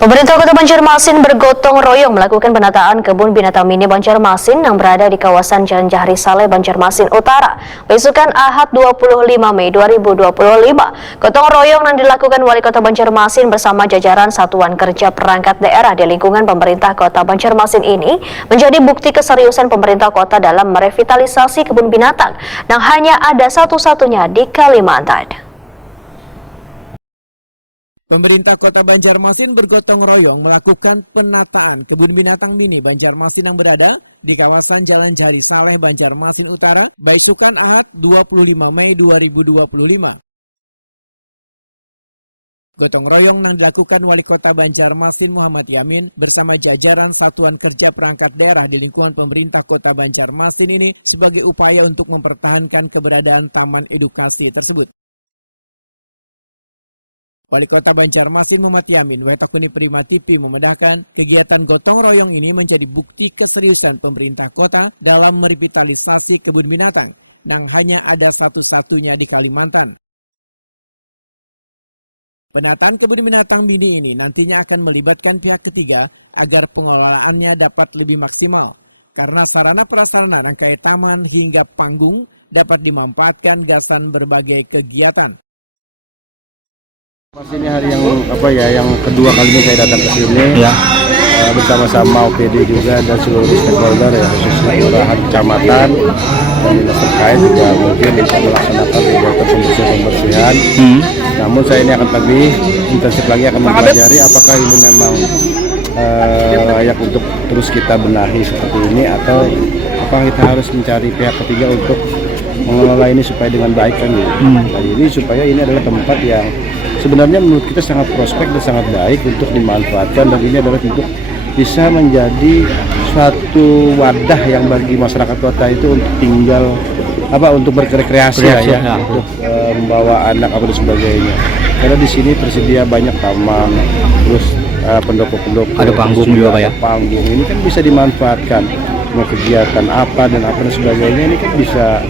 Pemerintah Kota Banjarmasin bergotong royong melakukan penataan kebun binatang mini Banjarmasin yang berada di kawasan Jalan Jahri Saleh, Banjarmasin Utara. Besokan Ahad 25 Mei 2025, gotong royong yang dilakukan Wali Kota Banjarmasin bersama jajaran Satuan Kerja Perangkat Daerah di lingkungan pemerintah Kota Banjarmasin ini menjadi bukti keseriusan pemerintah kota dalam merevitalisasi kebun binatang yang hanya ada satu-satunya di Kalimantan. Pemerintah Kota Banjarmasin bergotong royong melakukan penataan kebun binatang mini Banjarmasin yang berada di kawasan Jalan Jahri Saleh, Banjarmasin Utara, besokan Ahad 25 Mei 2025. Gotong royong yang dilakukan Wali Kota Banjarmasin Muhammad Yamin bersama jajaran Satuan Kerja Perangkat Daerah di lingkungan pemerintah Kota Banjarmasin ini sebagai upaya untuk mempertahankan keberadaan taman edukasi tersebut. Wali Kota Banjarmasin Muhammad Yamin Wetakuni Prima TV memedahkan kegiatan gotong royong ini menjadi bukti keseriusan pemerintah kota dalam merevitalisasi kebun binatang yang hanya ada satu-satunya di Kalimantan. Penataan kebun binatang mini ini nantinya akan melibatkan pihak ketiga agar pengelolaannya dapat lebih maksimal karena sarana prasarana rangkai taman hingga panggung dapat dimanfaatkan gasan berbagai kegiatan. Pastinya hari yang kedua kalinya saya datang ke sini bersama-sama OPD juga dan seluruh stakeholder ya, khususnya kelurahan, kecamatan dan dinas terkait juga mungkin untuk melaksanakan kegiatan pembersihan. Namun saya ini akan lebih intensif lagi akan mempelajari apakah ini memang layak untuk terus kita benahi seperti ini atau apa kita harus mencari pihak ketiga untuk mengelola ini supaya dengan baik kan gitu. Dan ini supaya ini adalah tempat yang sebenarnya menurut kita sangat prospek dan sangat baik untuk dimanfaatkan, dan ini adalah untuk bisa menjadi suatu wadah yang bagi masyarakat kota itu untuk tinggal untuk berrekreasi lah ya, untuk membawa anak dan sebagainya. Karena di sini tersedia banyak taman, terus pendopo-pendopo, ada panggung juga ya. Panggung ini kan bisa dimanfaatkan mau kegiatan apa dan sebagainya, ini kan bisa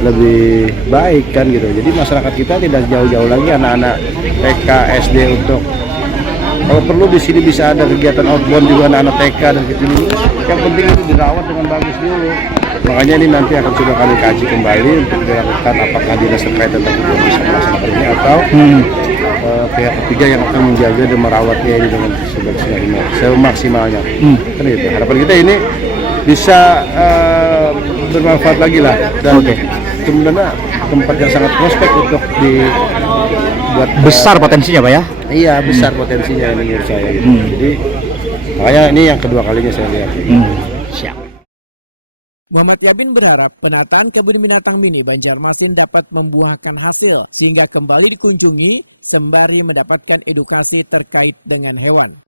lebih baik kan gitu. Jadi masyarakat kita tidak jauh-jauh lagi anak-anak TK, SD untuk kalau perlu di sini bisa ada kegiatan outbound juga anak-anak TK dan gitu. Yang penting itu dirawat dengan bagus dulu. Makanya ini nanti akan coba kami kaji kembali untuk dilakukan apakah dinas terkait tentang juga bisa melaksanakan ini atau pihak ketiga yang akan menjaga dan merawatnya ini dengan semaksimalnya. Itu harapan kita ini bisa bermanfaat lagi lah, dan sebenarnya tempat yang sangat prospek untuk dibuat besar potensinya Pak ya? Iya, besar potensinya menurut saya gitu. Jadi makanya ini yang kedua kalinya saya lihat. Siap. Muhammad Yamin berharap penataan kebun binatang mini Banjarmasin dapat membuahkan hasil sehingga kembali dikunjungi sembari mendapatkan edukasi terkait dengan hewan.